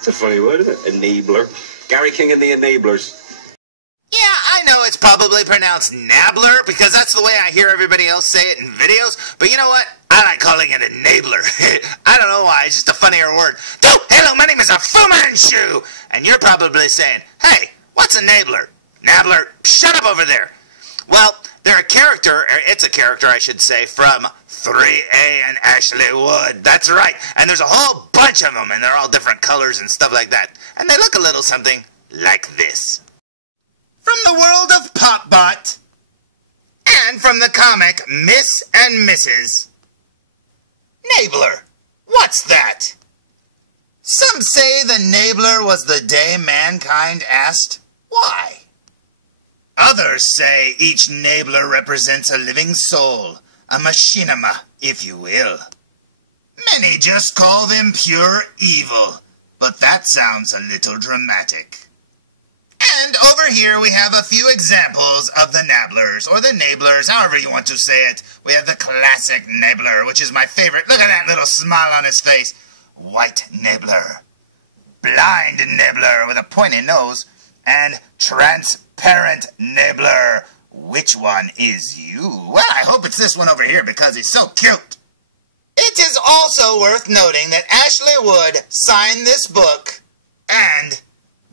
It's a funny word, isn't it? Enabler. Gary King and the Enablers. Yeah, I know it's probably pronounced Nabler because that's the way I hear everybody else say it in videos, but you know what? I like calling it enabler. I don't know why, it's just a funnier word. Oh, hello, my name is a Fu Manchu! And you're probably saying, hey, what's enabler? Nabler, shut up over there. Well, they're a character, or it's a character I should say, from ThreeA and Ashley Wood. That's right, and there's a whole bunch of them, and they're all different colors and stuff like that. And they look a little something like this. From the world of PopBot, and from the comic Miss and Mrs. Nabler. What's that? Some say the Nabler was the day mankind asked, why? Others say each Nabler represents a living soul, a machinima, if you will. Many just call them pure evil, but that sounds a little dramatic. And over here we have a few examples of the Nablers, or the Nablers, however you want to say it. We have the classic Nabler, which is my favorite. Look at that little smile on his face. White Nabler. Blind Nabler with a pointy nose. And transparent Nabler. Which one is you? Well, I hope it's this one over here because he's so cute. It is also worth noting that Ashley Wood signed this book and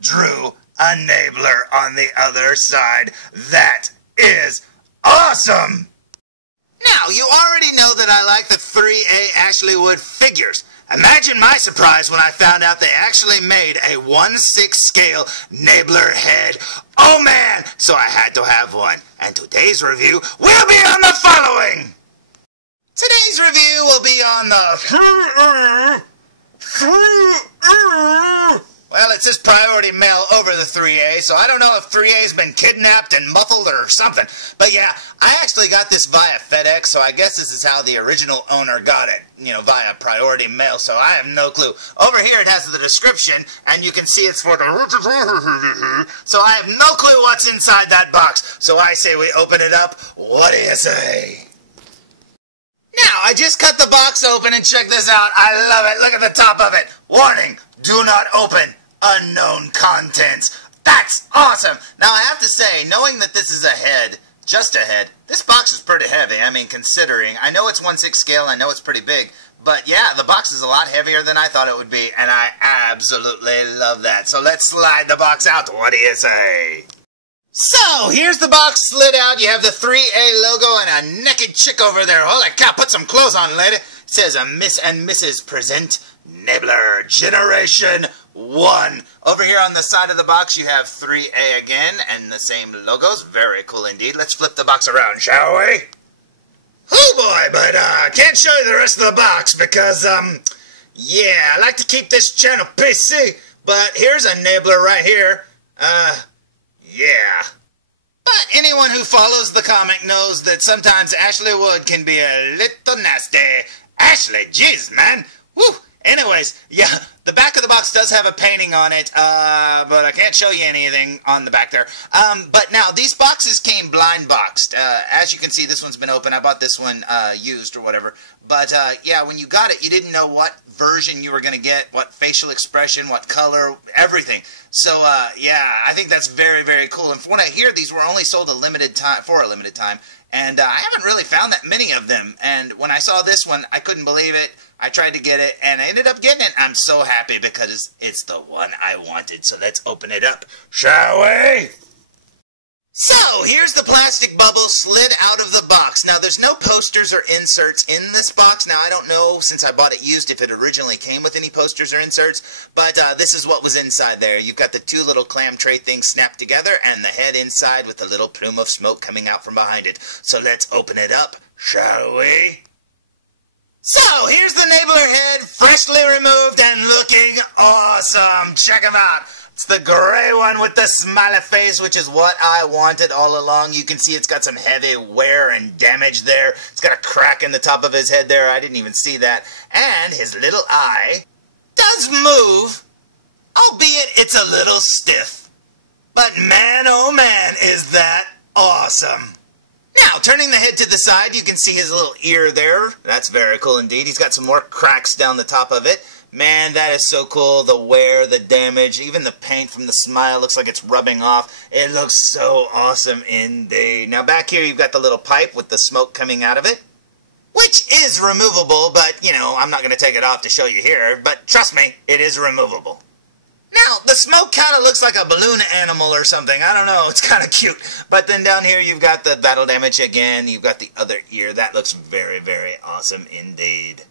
drew a Nabler on the other side. That is awesome! Now, you already know that I like the ThreeA Ashley Wood figures. Imagine my surprise when I found out they actually made a 1/6 scale Nabler head. Oh man! So I had to have one. And today's review will be on the following! Today's review will be on the Well, it says priority mail over the ThreeA, so I don't know if ThreeA's been kidnapped and muffled or something. But yeah, I actually got this via FedEx, so I guess this is how the original owner got it, you know, via priority mail, so I have no clue. Over here it has the description, and you can see it's for the so I have no clue what's inside that box. So I say we open it up. What do you say? Now, I just cut the box open and check this out. I love it. Look at the top of it. Warning, do not open. Unknown contents. That's awesome. Now, I have to say, knowing that this is a head, just a head, this box is pretty heavy. I mean, considering, I know it's 1/6 scale, I know it's pretty big, but yeah, the box is a lot heavier than I thought it would be, and I absolutely love that. So let's slide the box out. What do you say? So, here's the box slid out. You have the ThreeA logo and a naked chick over there. Holy cow, put some clothes on, lady. It says a Miss and Mrs. present Nabler Generation 1. Over here on the side of the box, you have ThreeA again, and the same logos. Very cool indeed. Let's flip the box around, shall we? Oh boy, but I can't show you the rest of the box because, yeah, I like to keep this channel PC, but here's a Nabler right here. Yeah. But anyone who follows the comic knows that sometimes Ashley Wood can be a little nasty. Ashley, jeez, man. Woo. Anyways, yeah, the back of the box does have a painting on it, but I can't show you anything on the back there. But now, these boxes came blind boxed. As you can see, this one's been open. I bought this one used or whatever. But, yeah, when you got it, you didn't know what version you were going to get, what facial expression, what color, everything. So, yeah, I think that's very, very cool. And from what I hear, these were only sold for a limited time. And I haven't really found that many of them. And when I saw this one, I couldn't believe it. I tried to get it, and I ended up getting it. I'm so happy because it's the one I wanted. So let's open it up, shall we? So, here's the plastic bubble slid out of the box. Now, there's no posters or inserts in this box. Now, I don't know, since I bought it used, if it originally came with any posters or inserts, but this is what was inside there. You've got the two little clam tray things snapped together, and the head inside with the little plume of smoke coming out from behind it. So, let's open it up, shall we? So, here's the Nabler head, freshly removed and looking awesome. Check him out. It's the gray one with the smiley face, which is what I wanted all along. You can see it's got some heavy wear and damage there. It's got a crack in the top of his head there. I didn't even see that. And his little eye does move, albeit it's a little stiff. But man, oh man, is that awesome. Now, turning the head to the side, you can see his little ear there. That's very cool indeed. He's got some more cracks down the top of it. Man, that is so cool. The wear, the damage, even the paint from the smile looks like it's rubbing off. It looks so awesome indeed. Now back here you've got the little pipe with the smoke coming out of it, which is removable, but, you know, I'm not going to take it off to show you here, but trust me, it is removable. Now, the smoke kind of looks like a balloon animal or something. I don't know, it's kind of cute. But then down here you've got the battle damage again. You've got the other ear. That looks very, very awesome indeed.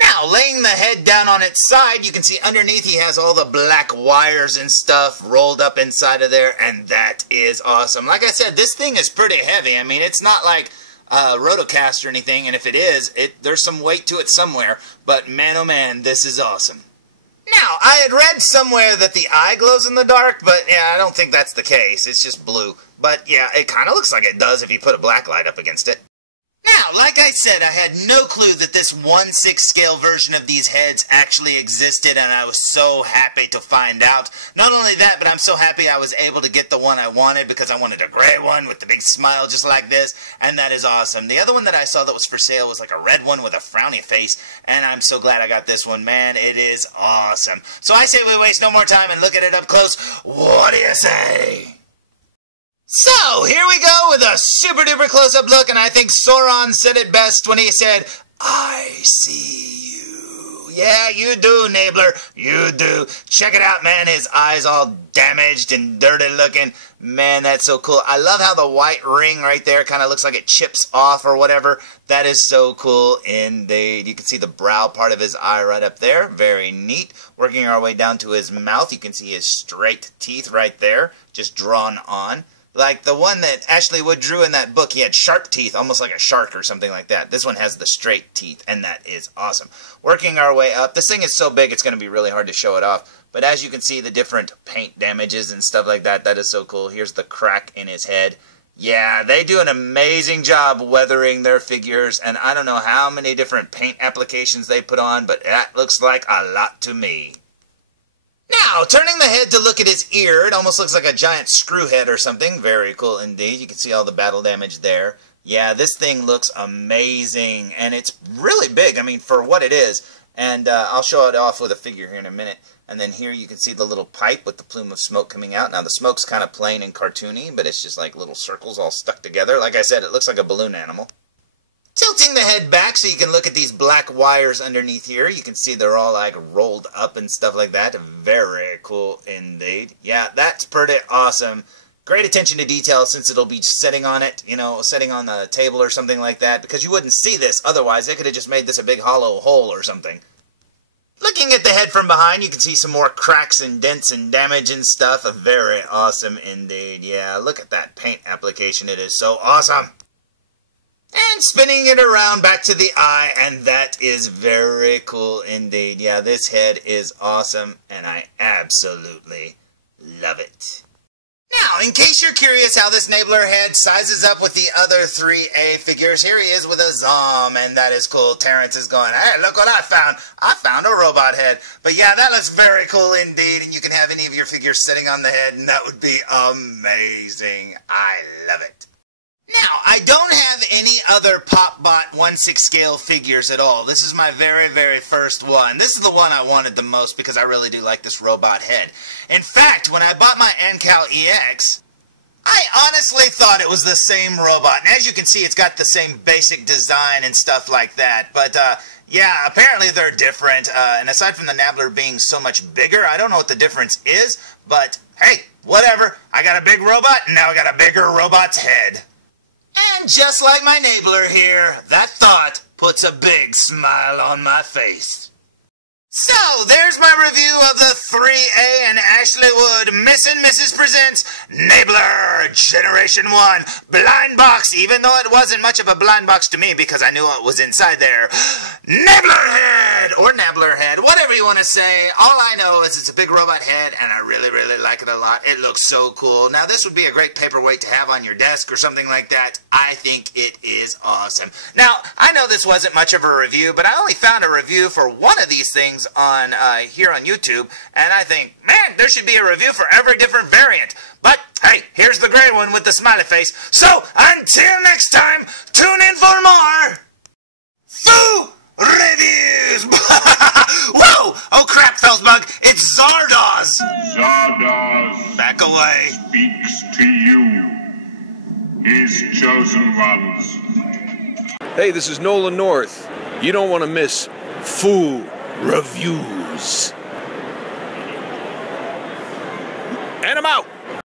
Now, laying the head down on its side, you can see underneath he has all the black wires and stuff rolled up inside of there, and that is awesome. Like I said, this thing is pretty heavy. I mean, it's not like rotocast or anything, and if it is, there's some weight to it somewhere, but man oh man, this is awesome. Now, I had read somewhere that the eye glows in the dark, but yeah, I don't think that's the case. It's just blue. But yeah, it kind of looks like it does if you put a black light up against it. Now, like I said, I had no clue that this 1/6 scale version of these heads actually existed, and I was so happy to find out. Not only that, but I'm so happy I was able to get the one I wanted, because I wanted a gray one with the big smile just like this, and that is awesome. The other one that I saw that was for sale was like a red one with a frowny face, and I'm so glad I got this one. Man, it is awesome. So I say we waste no more time and look at it up close. What do you say? So, here we go with a super duper close-up look, and I think Sauron said it best when he said, I see you. Yeah, you do, Nabler. You do. Check it out, man. His eyes all damaged and dirty looking. Man, that's so cool. I love how the white ring right there kind of looks like it chips off or whatever. That is so cool indeed. You can see the brow part of his eye right up there. Very neat. Working our way down to his mouth, you can see his straight teeth right there, just drawn on. Like the one that Ashley Wood drew in that book, he had sharp teeth, almost like a shark or something like that. This one has the straight teeth, and that is awesome. Working our way up, this thing is so big it's going to be really hard to show it off. But as you can see, the different paint damages and stuff like that, that is so cool. Here's the crack in his head. Yeah, they do an amazing job weathering their figures, and I don't know how many different paint applications they put on, but that looks like a lot to me. Now, turning the head to look at his ear, it almost looks like a giant screw head or something. Very cool indeed. You can see all the battle damage there. Yeah, this thing looks amazing, and it's really big, I mean, for what it is. And I'll show it off with a figure here in a minute. And then here you can see the little pipe with the plume of smoke coming out. Now, the smoke's kind of plain and cartoony, but it's just like little circles all stuck together. Like I said, it looks like a balloon animal. Tilting the head back so you can look at these black wires underneath here. You can see they're all like rolled up and stuff like that. Very cool indeed. Yeah, that's pretty awesome. Great attention to detail since it'll be sitting on it, you know, sitting on a table or something like that. Because you wouldn't see this otherwise. They could have just made this a big hollow hole or something. Looking at the head from behind, you can see some more cracks and dents and damage and stuff. Very awesome indeed. Yeah, look at that paint application. It is so awesome. And spinning it around back to the eye, and that is very cool indeed. Yeah, this head is awesome, and I absolutely love it. Now, in case you're curious how this Nabler head sizes up with the other 3A figures, here he is with a Zom, and that is cool. Terrence is going, hey, look what I found. I found a robot head. But yeah, that looks very cool indeed, and you can have any of your figures sitting on the head, and that would be amazing. I love it. Now, I don't have any other PopBot 1/6 scale figures at all. This is my very, very first one. This is the one I wanted the most because I really do like this robot head. In fact, when I bought my NCal EX, I honestly thought it was the same robot. And as you can see, it's got the same basic design and stuff like that. But, yeah, apparently they're different. And aside from the Nabler being so much bigger, I don't know what the difference is. But, hey, whatever. I got a big robot, and now I got a bigger robot's head. And just like my Nabler here, that thought puts a big smile on my face. So, there's my review of the 3A and Ashley Wood Miss and Mrs. Presents Nabler Generation 1 Blind Box, even though it wasn't much of a blind box to me because I knew what was inside there. Nabler head, or Nabler head, whatever you want to say. All I know is it's a big robot head, and I really, really like it a lot. It looks so cool. Now, this would be a great paperweight to have on your desk or something like that. I think it is awesome. Now, I know this wasn't much of a review, but I only found a review for one of these things on here on YouTube, and I think, man, there should be a review for every different variant. But, hey, here's the gray one with the smiley face. So, until next time, tune in for more. Foo! Reviews! Whoa! Oh crap, felzbug! It's Zardoz! Zardoz Back away. speaks to you, his chosen ones. Hey, this is Nolan North. You don't want to miss full reviews. And I'm out.